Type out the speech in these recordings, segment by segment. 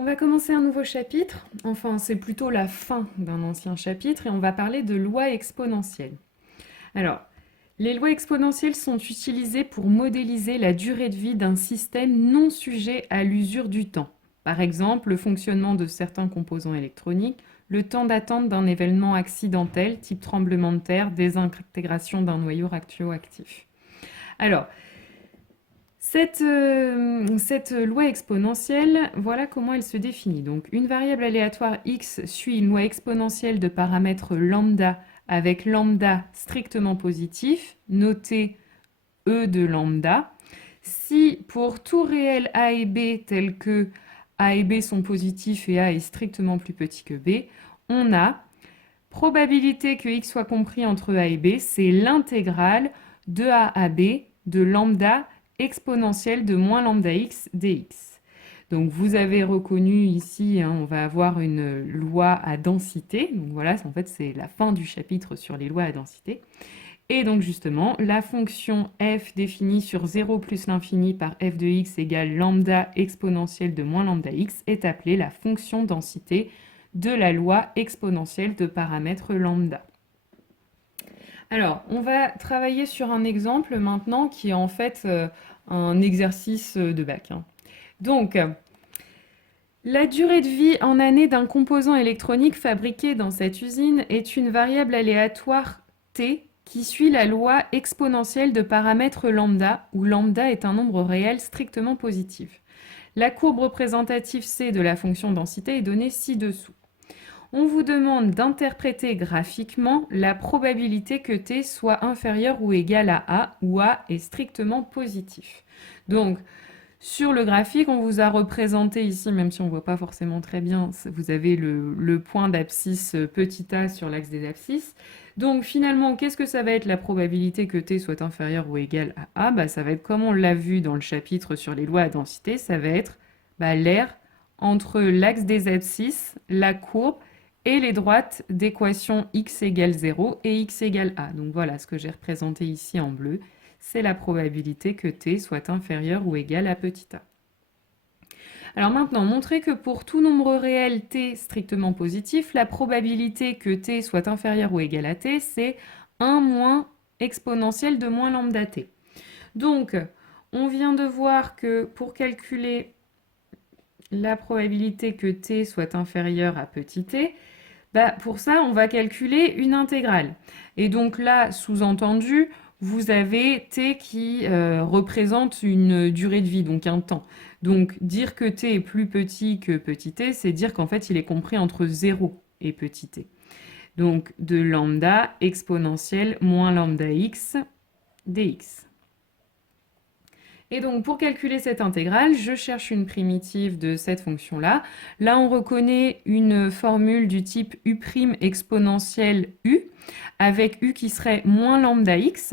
On va commencer un nouveau chapitre, enfin c'est plutôt la fin d'un ancien chapitre et on va parler de lois exponentielles. Alors, les lois exponentielles sont utilisées pour modéliser la durée de vie d'un système non sujet à l'usure du temps. Par exemple, le fonctionnement de certains composants électroniques, le temps d'attente d'un événement accidentel, type tremblement de terre, désintégration d'un noyau radioactif. Alors, cette loi exponentielle, voilà comment elle se définit. Donc, une variable aléatoire x suit une loi exponentielle de paramètres lambda avec lambda strictement positif, noté e de lambda. Si pour tout réel a et b tel que a et b sont positifs et a est strictement plus petit que b, on a probabilité que x soit compris entre a et b, c'est l'intégrale de a à b de lambda exponentielle de moins lambda x dx. Donc vous avez reconnu ici, on va avoir une loi à densité. Donc voilà, en fait c'est la fin du chapitre sur les lois à densité. Et donc justement, la fonction f définie sur 0 plus l'infini par f de x égale lambda exponentielle de moins lambda x est appelée la fonction densité de la loi exponentielle de paramètres lambda. Alors, on va travailler sur un exemple maintenant qui est en fait un exercice de bac. Donc, la durée de vie en années d'un composant électronique fabriqué dans cette usine est une variable aléatoire t qui suit la loi exponentielle de paramètres lambda, où lambda est un nombre réel strictement positif. La courbe représentative c de la fonction densité est donnée ci-dessous. On vous demande d'interpréter graphiquement la probabilité que t soit inférieur ou égal à a, où a est strictement positif. Donc, sur le graphique, on vous a représenté ici, même si on ne voit pas forcément très bien, vous avez le point d'abscisse petit a sur l'axe des abscisses. Donc finalement, qu'est-ce que ça va être la probabilité que t soit inférieur ou égal à a? Ça va être comme on l'a vu dans le chapitre sur les lois à densité, ça va être l'air entre l'axe des abscisses, la courbe, et les droites d'équation x égale 0 et x égale a. Donc voilà ce que j'ai représenté ici en bleu. C'est la probabilité que t soit inférieur ou égal à petit a. Alors maintenant, montrez que pour tout nombre réel t strictement positif, la probabilité que t soit inférieur ou égal à t, c'est 1 moins exponentielle de moins lambda t. Donc, on vient de voir que pour calculer la probabilité que t soit inférieur à petit t, pour ça, on va calculer une intégrale. Et donc là, sous-entendu, vous avez t qui représente une durée de vie, donc un temps. Donc dire que t est plus petit que petit t, c'est dire qu'en fait, il est compris entre 0 et petit t. Donc de lambda exponentielle moins lambda x dx. Et donc, pour calculer cette intégrale, je cherche une primitive de cette fonction-là. Là, on reconnaît une formule du type u' exponentielle u, avec u qui serait moins lambda x,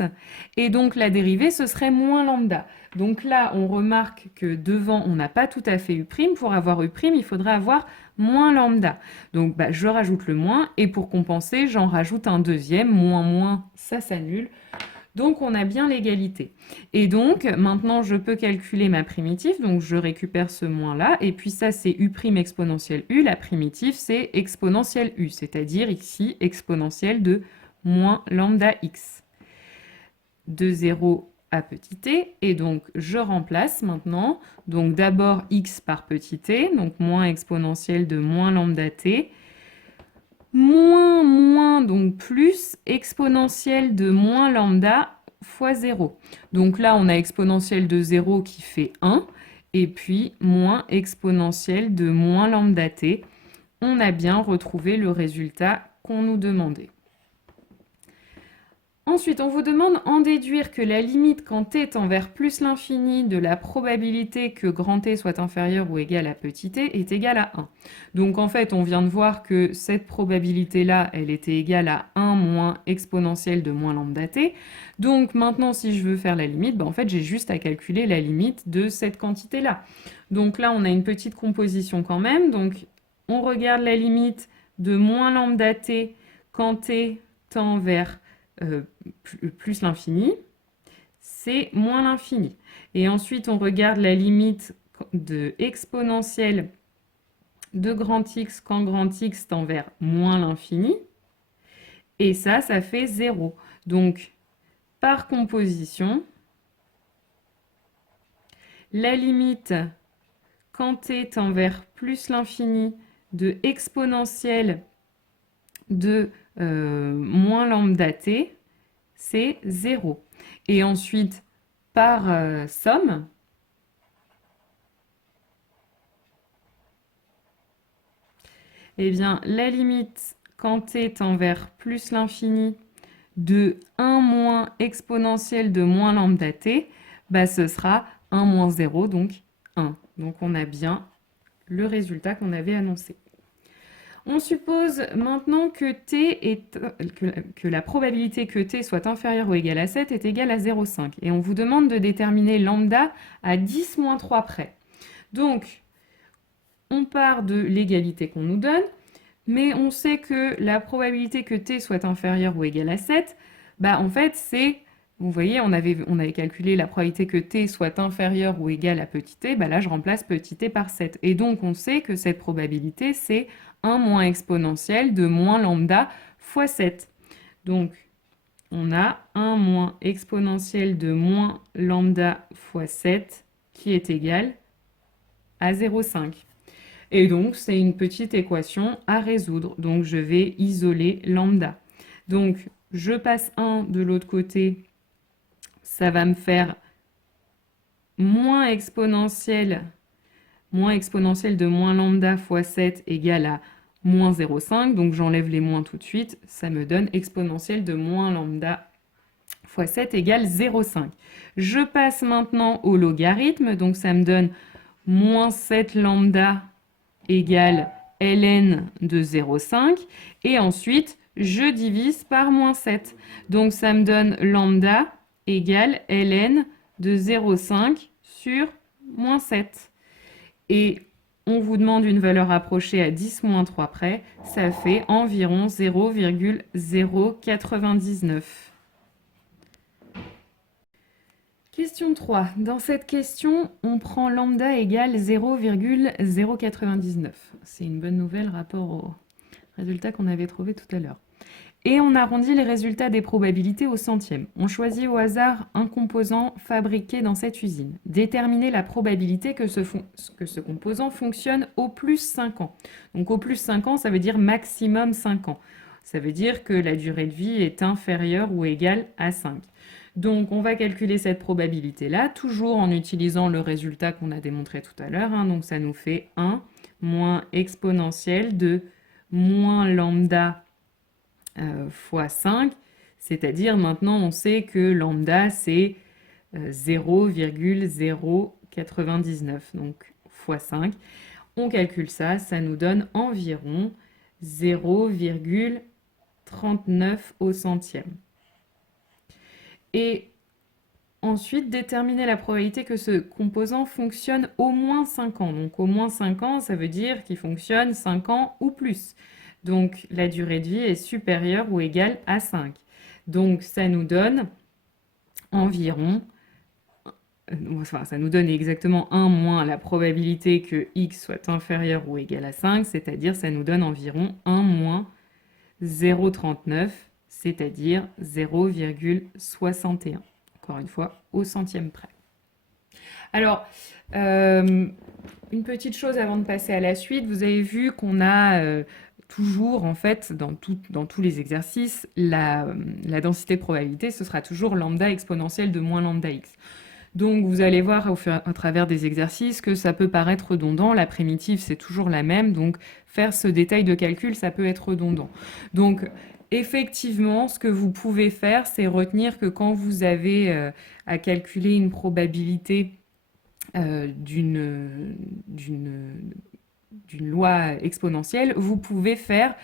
et donc la dérivée, ce serait moins lambda. Donc là, on remarque que devant, on n'a pas tout à fait u'. Pour avoir u', il faudrait avoir moins lambda. Donc, je rajoute le moins, et pour compenser, j'en rajoute un deuxième. Moins, moins, ça s'annule. Donc, on a bien l'égalité. Et donc, maintenant, je peux calculer ma primitive. Donc, je récupère ce moins-là. Et puis, ça, c'est u' exponentielle u. La primitive, c'est exponentielle u, c'est-à-dire ici, exponentielle de moins lambda x. De 0 à petit t. Et donc, je remplace maintenant. Donc, d'abord x par petit t. Donc, moins exponentielle de moins lambda t. Moins, donc plus exponentielle de moins lambda fois 0. Donc là, on a exponentielle de 0 qui fait 1, et puis moins exponentielle de moins lambda t. On a bien retrouvé le résultat qu'on nous demandait. Ensuite, on vous demande en déduire que la limite quand t tend vers plus l'infini de la probabilité que grand t soit inférieur ou égal à petit t est égale à 1. Donc en fait, on vient de voir que cette probabilité-là, elle était égale à 1 moins exponentielle de moins lambda t. Donc maintenant, si je veux faire la limite, en fait, j'ai juste à calculer la limite de cette quantité-là. Donc là, on a une petite composition quand même. Donc on regarde la limite de moins lambda t quand t tend vers plus l'infini, c'est moins l'infini. Et ensuite, on regarde la limite de exponentielle de grand X quand grand X tend vers moins l'infini. Et ça fait 0. Donc, par composition, la limite quand t tend vers plus l'infini de exponentielle de moins lambda t, c'est 0. Et ensuite, par somme, eh bien, la limite quand t tend vers plus l'infini de 1 moins exponentielle de moins lambda t, bah, ce sera 1 moins 0, donc 1. Donc on a bien le résultat qu'on avait annoncé. On suppose maintenant que la probabilité que t soit inférieure ou égale à 7 est égale à 0,5. Et on vous demande de déterminer lambda à 10 moins 3 près. Donc, on part de l'égalité qu'on nous donne, mais on sait que la probabilité que t soit inférieure ou égale à 7, bah en fait c'est, vous voyez, on avait calculé la probabilité que t soit inférieure ou égale à petit t, bah là je remplace petit t par 7. Et donc on sait que cette probabilité c'est 1 moins exponentielle de moins lambda fois 7. Donc on a 1 moins exponentielle de moins lambda fois 7 qui est égal à 0,5. Et donc, c'est une petite équation à résoudre. Donc, je vais isoler lambda. Donc, je passe 1 de l'autre côté. Ça va me faire moins exponentielle de moins lambda fois 7 égale à moins 0,5. Donc, j'enlève les moins tout de suite. Ça me donne exponentielle de moins lambda fois 7 égale 0,5. Je passe maintenant au logarithme. Donc, ça me donne moins 7 lambda égale ln de 0,5. Et ensuite, je divise par moins 7. Donc, ça me donne lambda égale ln de 0,5 sur moins 7. Et on vous demande une valeur approchée à 10 moins 3 près. Ça fait environ 0,099. Question 3. Dans cette question, on prend lambda égale 0,099. C'est une bonne nouvelle rapport au résultat qu'on avait trouvé tout à l'heure. Et on arrondit les résultats des probabilités au centième. On choisit au hasard un composant fabriqué dans cette usine. Déterminer la probabilité que ce composant fonctionne au plus 5 ans. Donc au plus 5 ans, ça veut dire maximum 5 ans. Ça veut dire que la durée de vie est inférieure ou égale à 5. Donc, on va calculer cette probabilité-là, toujours en utilisant le résultat qu'on a démontré tout à l'heure. Donc, ça nous fait 1 moins exponentielle de moins lambda fois 5. C'est-à-dire, maintenant, on sait que lambda, c'est 0,099. Donc, fois 5. On calcule ça, ça nous donne environ 0,39 au centième. Et ensuite, déterminer la probabilité que ce composant fonctionne au moins 5 ans. Donc au moins 5 ans, ça veut dire qu'il fonctionne 5 ans ou plus. Donc la durée de vie est supérieure ou égale à 5. Donc ça nous donne environ, enfin ça nous donne exactement 1 moins la probabilité que x soit inférieur ou égal à 5, c'est-à-dire ça nous donne environ 1 moins 0,39, c'est-à-dire 0,61. Encore une fois, au centième près. Alors, une petite chose avant de passer à la suite, vous avez vu qu'on a toujours, en fait, dans tous les exercices, la densité de probabilité, ce sera toujours lambda exponentielle de moins lambda x. Donc, vous allez voir à travers des exercices que ça peut paraître redondant. La primitive, c'est toujours la même. Donc, faire ce détail de calcul, ça peut être redondant. Donc, effectivement, ce que vous pouvez faire, c'est retenir que quand vous avez à calculer une probabilité d'une loi exponentielle, vous pouvez faire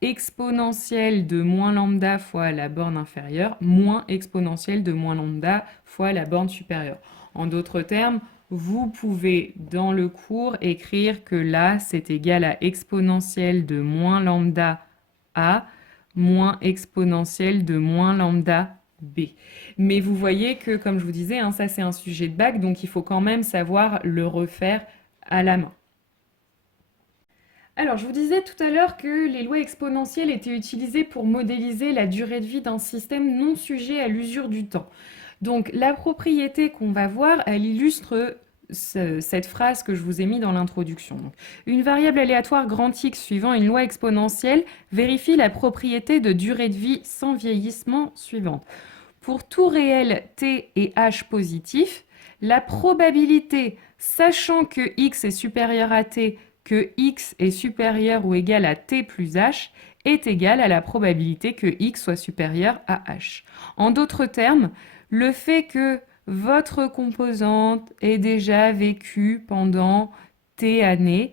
exponentielle de moins lambda fois la borne inférieure, moins exponentielle de moins lambda fois la borne supérieure. En d'autres termes, vous pouvez dans le cours écrire que là, c'est égal à exponentielle de moins lambda a moins exponentielle de moins lambda b. Mais vous voyez que, comme je vous disais, ça c'est un sujet de bac, donc il faut quand même savoir le refaire à la main. Alors, je vous disais tout à l'heure que les lois exponentielles étaient utilisées pour modéliser la durée de vie d'un système non sujet à l'usure du temps. Donc, la propriété qu'on va voir, elle illustre cette phrase que je vous ai mis dans l'introduction. Donc, une variable aléatoire grand X suivant une loi exponentielle vérifie la propriété de durée de vie sans vieillissement suivante. Pour tout réel t et h positif, la probabilité, sachant que x est supérieur à t, que x est supérieur ou égal à t plus h, est égale à la probabilité que x soit supérieur à h. En d'autres termes, le fait que votre composante ait déjà vécu pendant t années,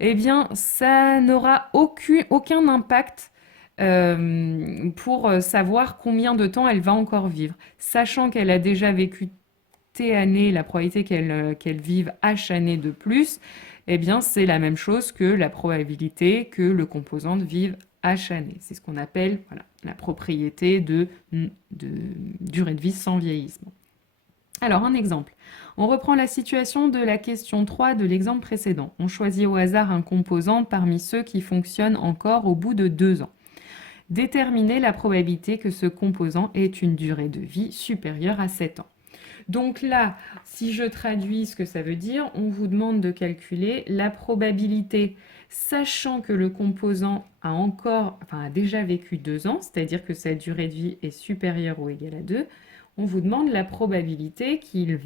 eh bien, ça n'aura aucun impact pour savoir combien de temps elle va encore vivre. Sachant qu'elle a déjà vécu T années, la probabilité qu'elle vive H années de plus, eh bien, c'est la même chose que la probabilité que le composant vive H années. C'est ce qu'on appelle voilà, la propriété de durée de vie sans vieillissement. Alors, un exemple. On reprend la situation de la question 3 de l'exemple précédent. On choisit au hasard un composant parmi ceux qui fonctionnent encore au bout de 2 ans. Déterminer la probabilité que ce composant ait une durée de vie supérieure à 7 ans. Donc là, si je traduis ce que ça veut dire, on vous demande de calculer la probabilité, sachant que le composant a déjà vécu 2 ans, c'est-à-dire que sa durée de vie est supérieure ou égale à 2, on vous demande la probabilité qu'il ait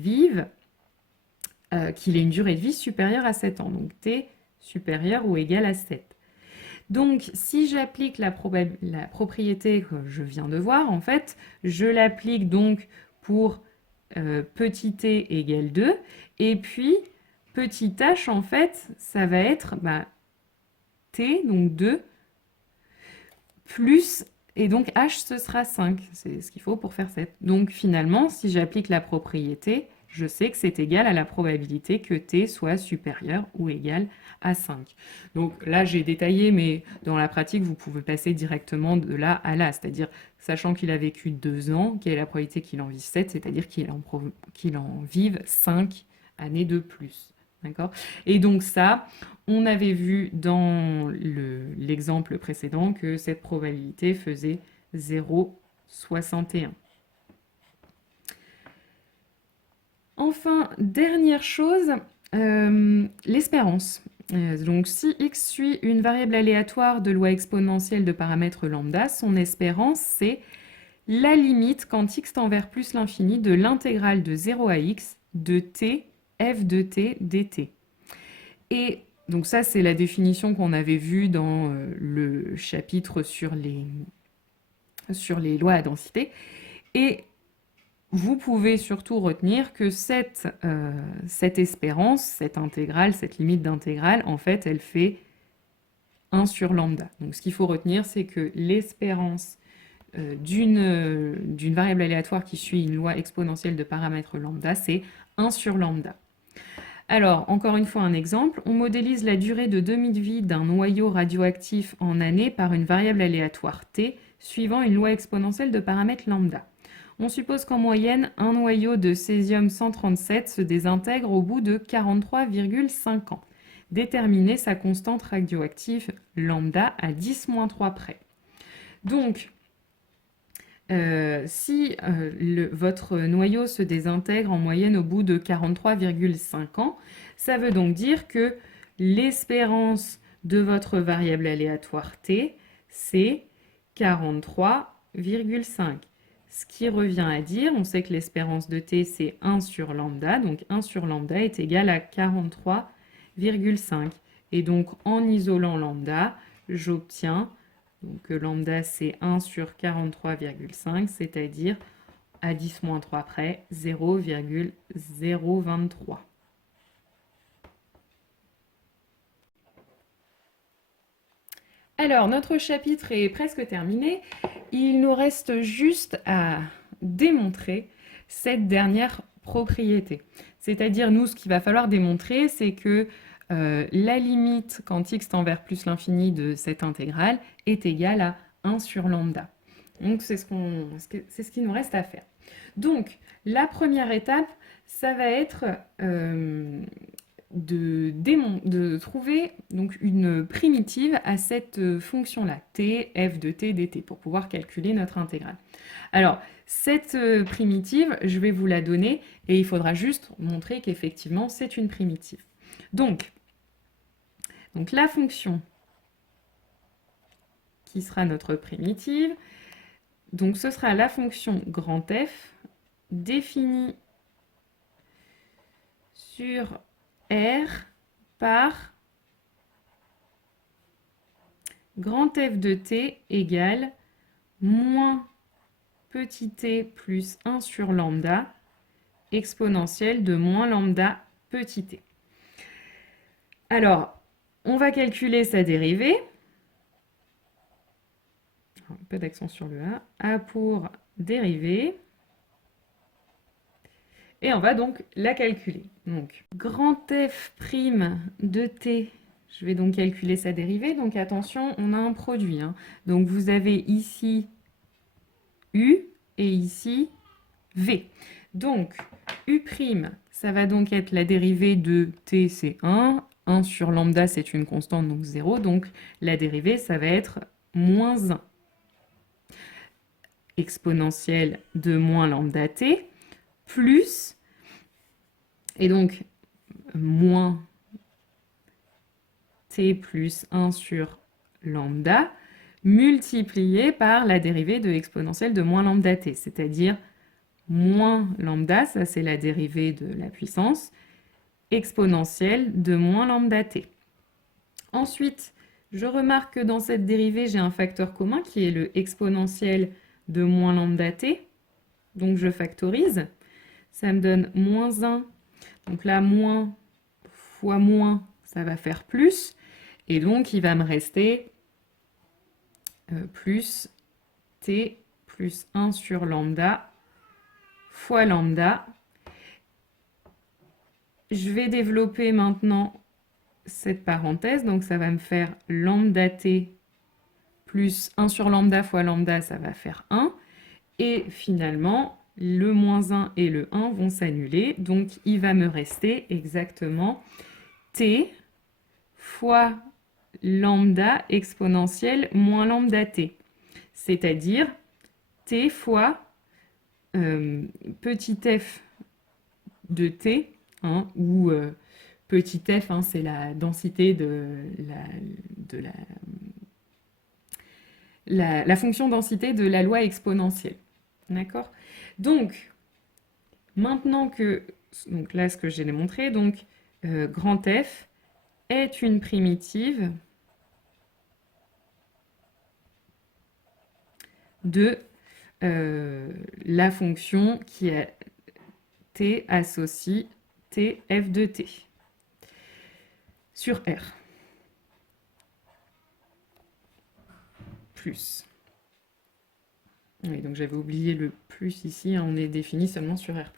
une durée de vie supérieure à 7 ans, donc t supérieur ou égal à 7. Donc, si j'applique la propriété que je viens de voir, en fait, je l'applique donc pour petit t égale 2, et puis petit h, en fait, ça va être t, donc 2, plus, et donc h, ce sera 5, c'est ce qu'il faut pour faire 7. Donc finalement, si j'applique la propriété, je sais que c'est égal à la probabilité que t soit supérieur ou égal à 5. Donc là, j'ai détaillé, mais dans la pratique, vous pouvez passer directement de là à là, c'est-à-dire, sachant qu'il a vécu 2 ans, quelle est la probabilité qu'il en vive 7, c'est-à-dire qu'il en vive 5 années de plus. D'accord? Et donc ça, on avait vu dans l'exemple précédent que cette probabilité faisait 0,61. Enfin, dernière chose, l'espérance. Donc si x suit une variable aléatoire de loi exponentielle de paramètre lambda, son espérance, c'est la limite quand x tend vers plus l'infini de l'intégrale de 0 à x de t f de t dt. Et donc ça, c'est la définition qu'on avait vue dans le chapitre sur les lois à densité. Et vous pouvez surtout retenir que cette espérance, cette intégrale, cette limite d'intégrale, en fait, elle fait 1 sur lambda. Donc ce qu'il faut retenir, c'est que l'espérance d'une variable aléatoire qui suit une loi exponentielle de paramètre lambda, c'est 1 sur lambda. Alors, encore une fois, un exemple. On modélise la durée de demi-vie d'un noyau radioactif en années par une variable aléatoire t, suivant une loi exponentielle de paramètre lambda. On suppose qu'en moyenne, un noyau de césium-137 se désintègre au bout de 43,5 ans. Déterminer sa constante radioactive lambda à 10-3 près. Donc, si votre noyau se désintègre en moyenne au bout de 43,5 ans, ça veut donc dire que l'espérance de votre variable aléatoire t, c'est 43,5. Ce qui revient à dire, on sait que l'espérance de t, c'est 1 sur lambda, donc 1 sur lambda est égal à 43,5. Et donc, en isolant lambda, j'obtiens donc lambda, c'est 1 sur 43,5, c'est-à-dire à 10-3 près, 0,023. Alors, notre chapitre est presque terminé. Il nous reste juste à démontrer cette dernière propriété. C'est-à-dire, nous, ce qu'il va falloir démontrer, c'est que la limite quand x tend vers plus l'infini de cette intégrale est égale à 1 sur lambda. Donc c'est ce qu'il nous reste à faire. Donc la première étape, ça va être de trouver donc une primitive à cette fonction-là, t, f de t dt, pour pouvoir calculer notre intégrale. Alors, cette primitive, je vais vous la donner et il faudra juste montrer qu'effectivement, c'est une primitive. Donc, la fonction qui sera notre primitive, donc ce sera la fonction grand F définie sur R par grand F de t égale moins petit t plus 1 sur lambda exponentielle de moins lambda petit t. Alors, on va calculer sa dérivée. Un peu d'accent sur le A. A pour dérivée. Et on va donc la calculer. Donc, grand F' de t, je vais donc calculer sa dérivée. Donc attention, on a un produit. Donc vous avez ici U et ici V. Donc U', ça va donc être la dérivée de t, c'est 1. 1 sur lambda, c'est une constante, donc 0. Donc la dérivée, ça va être moins 1 exponentielle de moins lambda t plus, et donc moins t plus 1 sur lambda multiplié par la dérivée de exponentielle de moins lambda t, c'est-à-dire moins lambda, ça c'est la dérivée de la puissance, exponentielle de moins lambda t. Ensuite, je remarque que dans cette dérivée, j'ai un facteur commun qui est le exponentiel de moins lambda t. Donc je factorise. Ça me donne moins 1. Donc là, moins fois moins, ça va faire plus. Et donc, il va me rester plus t plus 1 sur lambda fois lambda. Je vais développer maintenant cette parenthèse. Donc, ça va me faire lambda t plus 1 sur lambda fois lambda, ça va faire 1. Et finalement, le moins 1 et le 1 vont s'annuler. Donc, il va me rester exactement t fois lambda exponentielle moins lambda t. C'est-à-dire t fois petit f de t, où petit f, c'est la densité de la fonction densité de la loi exponentielle. D'accord? Donc, maintenant que, donc là ce que j'ai démontré, donc grand F est une primitive de la fonction qui est t associe t f de t sur R. Plus. Oui, donc j'avais oublié le plus ici, on est défini seulement sur R+.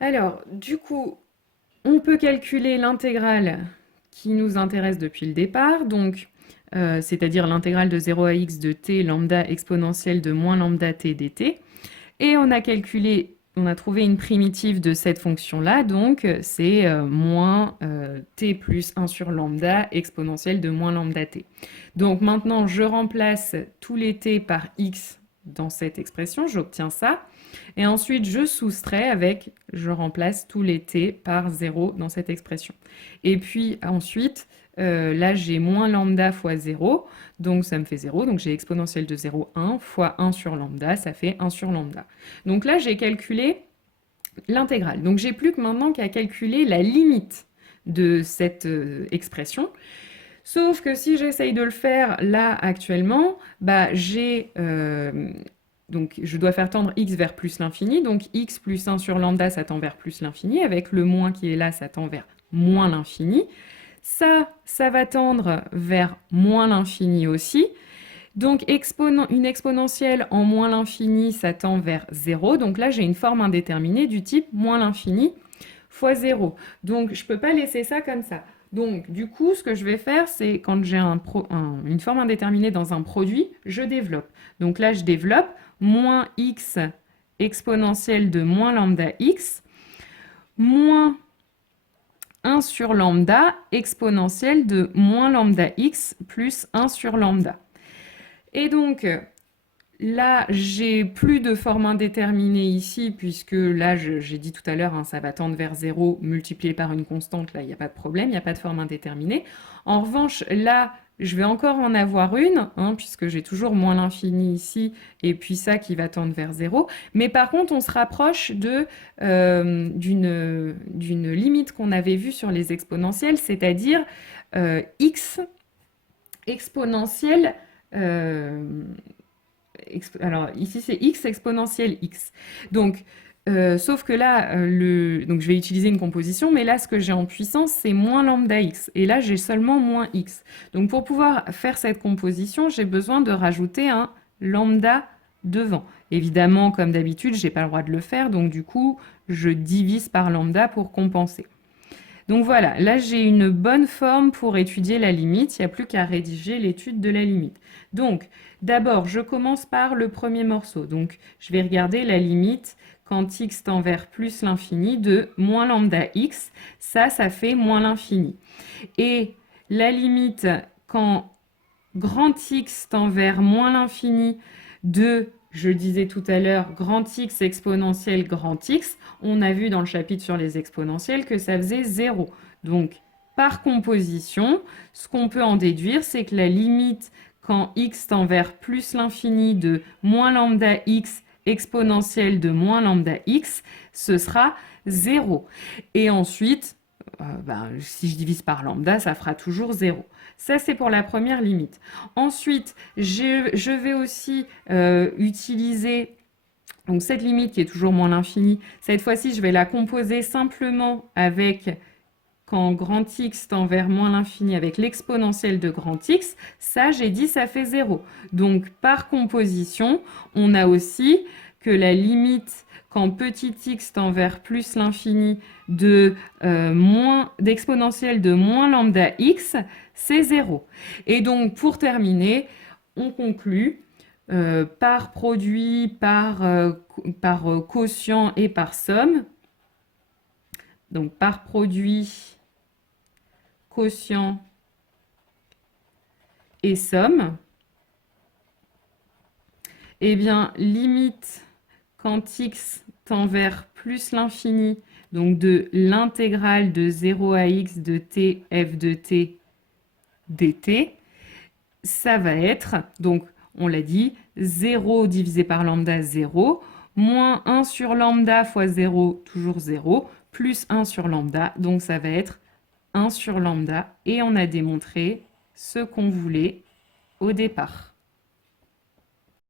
Alors, du coup, on peut calculer l'intégrale qui nous intéresse depuis le départ, donc c'est-à-dire l'intégrale de 0 à x de t lambda exponentielle de moins lambda t dt. Et on a trouvé une primitive de cette fonction-là, donc c'est moins t plus 1 sur lambda exponentielle de moins lambda t. Donc maintenant, je remplace tous les t par x dans cette expression, j'obtiens ça. Et ensuite, je soustrais je remplace tous les t par 0 dans cette expression. Et puis ensuite, là, j'ai moins lambda fois 0, donc ça me fait 0. Donc j'ai exponentielle de 0, 1, fois 1 sur lambda, ça fait 1 sur lambda. Donc là, j'ai calculé l'intégrale. Donc j'ai plus que maintenant qu'à calculer la limite de cette expression. Sauf que si j'essaye de le faire là actuellement, donc je dois faire tendre x vers plus l'infini. Donc x plus 1 sur lambda, ça tend vers plus l'infini. Avec le moins qui est là, ça tend vers moins l'infini. Ça va tendre vers moins l'infini aussi. Donc une exponentielle en moins l'infini, ça tend vers 0. Donc là, j'ai une forme indéterminée du type moins l'infini fois 0. Donc je ne peux pas laisser ça comme ça. Donc du coup, ce que je vais faire, c'est quand j'ai une forme indéterminée dans un produit, je développe. Donc là, je développe moins x exponentielle de moins lambda x, moins 1 sur lambda exponentielle de moins lambda x plus 1 sur lambda. Et donc, là, j'ai plus de forme indéterminée ici, puisque là, j'ai dit tout à l'heure, hein, ça va tendre vers 0 multiplié par une constante. Là, il n'y a pas de problème, il n'y a pas de forme indéterminée. En revanche, là, je vais encore en avoir une, hein, puisque j'ai toujours moins l'infini ici, et puis ça qui va tendre vers 0. Mais par contre, on se rapproche d'une limite qu'on avait vue sur les exponentielles, c'est-à-dire x exponentielle... alors ici c'est x exponentielle x. Donc, sauf que là, donc je vais utiliser une composition, mais là ce que j'ai en puissance c'est moins lambda x. Et là j'ai seulement moins x. Donc pour pouvoir faire cette composition, j'ai besoin de rajouter un lambda devant. Évidemment, comme d'habitude, j'ai pas le droit de le faire, donc du coup, je divise par lambda pour compenser. Donc voilà, là j'ai une bonne forme pour étudier la limite, il n'y a plus qu'à rédiger l'étude de la limite. Donc d'abord, je commence par le premier morceau. Donc je vais regarder la limite quand x tend vers plus l'infini de moins lambda x. Ça fait moins l'infini. Et la limite quand grand x tend vers moins l'infini de, je disais tout à l'heure, grand x exponentielle grand x, on a vu dans le chapitre sur les exponentielles que ça faisait 0. Donc, par composition, ce qu'on peut en déduire, c'est que la limite quand x tend vers plus l'infini de moins lambda x exponentielle de moins lambda x, ce sera 0. Et ensuite, si je divise par lambda, ça fera toujours 0. Ça, c'est pour la première limite. Ensuite, je vais aussi utiliser donc, cette limite qui est toujours moins l'infini. Cette fois-ci, je vais la composer simplement avec, quand grand x tend vers moins l'infini, avec l'exponentielle de grand x. Ça, j'ai dit, ça fait 0. Donc, par composition, on a aussi que la limite quand petit x tend vers plus l'infini d'exponentielle de moins lambda x, c'est 0. Et donc, pour terminer, on conclut par produit, par quotient et par somme. Donc, par produit, quotient et somme. Eh bien, limite quand x tend vers plus l'infini, donc de l'intégrale de 0 à x de t f de t dt, ça va être, donc on l'a dit, 0 divisé par lambda, 0, moins 1 sur lambda fois 0, toujours 0, plus 1 sur lambda, donc ça va être 1 sur lambda, et on a démontré ce qu'on voulait au départ.